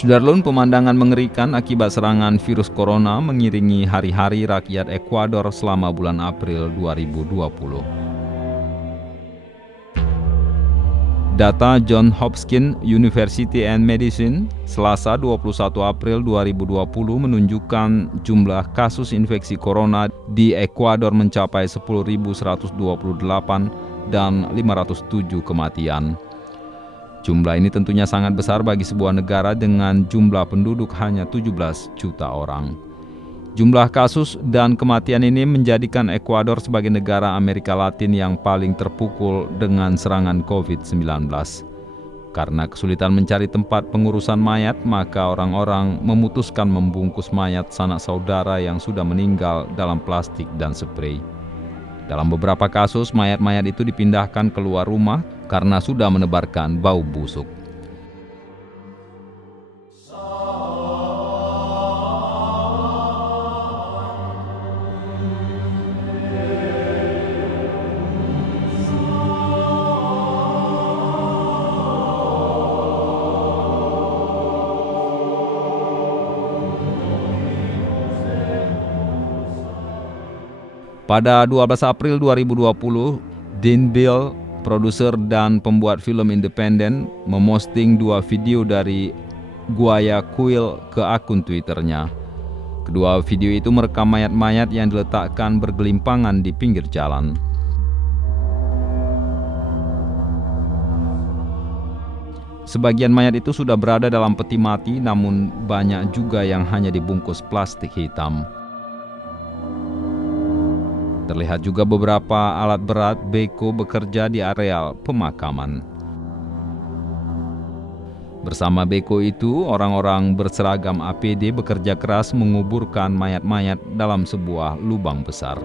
Sudarlun, pemandangan mengerikan akibat serangan virus corona mengiringi hari-hari rakyat Ekuador selama bulan April 2020. Data Johns Hopkins University and Medicine Selasa 21 April 2020 menunjukkan jumlah kasus infeksi corona di Ekuador mencapai 10.128 dan 507 kematian. Jumlah ini tentunya sangat besar bagi sebuah negara dengan jumlah penduduk hanya 17 juta orang. Jumlah kasus dan kematian ini menjadikan Ekuador sebagai negara Amerika Latin yang paling terpukul dengan serangan COVID-19. Karena kesulitan mencari tempat pengurusan mayat, maka orang-orang memutuskan membungkus mayat sanak saudara yang sudah meninggal dalam plastik dan sprei. Dalam beberapa kasus, mayat-mayat itu dipindahkan keluar rumah karena sudah menebarkan bau busuk. Pada 12 April 2020, Dean Bill, produser dan pembuat film independen, memosting 2 video dari Guayaquil ke akun Twitternya. Kedua video itu merekam mayat-mayat yang diletakkan bergelimpangan di pinggir jalan. Sebagian mayat itu sudah berada dalam peti mati, namun banyak juga yang hanya dibungkus plastik hitam. Terlihat juga beberapa alat berat beko bekerja di areal pemakaman. Bersama beko itu, orang-orang berseragam APD bekerja keras menguburkan mayat-mayat dalam sebuah lubang besar.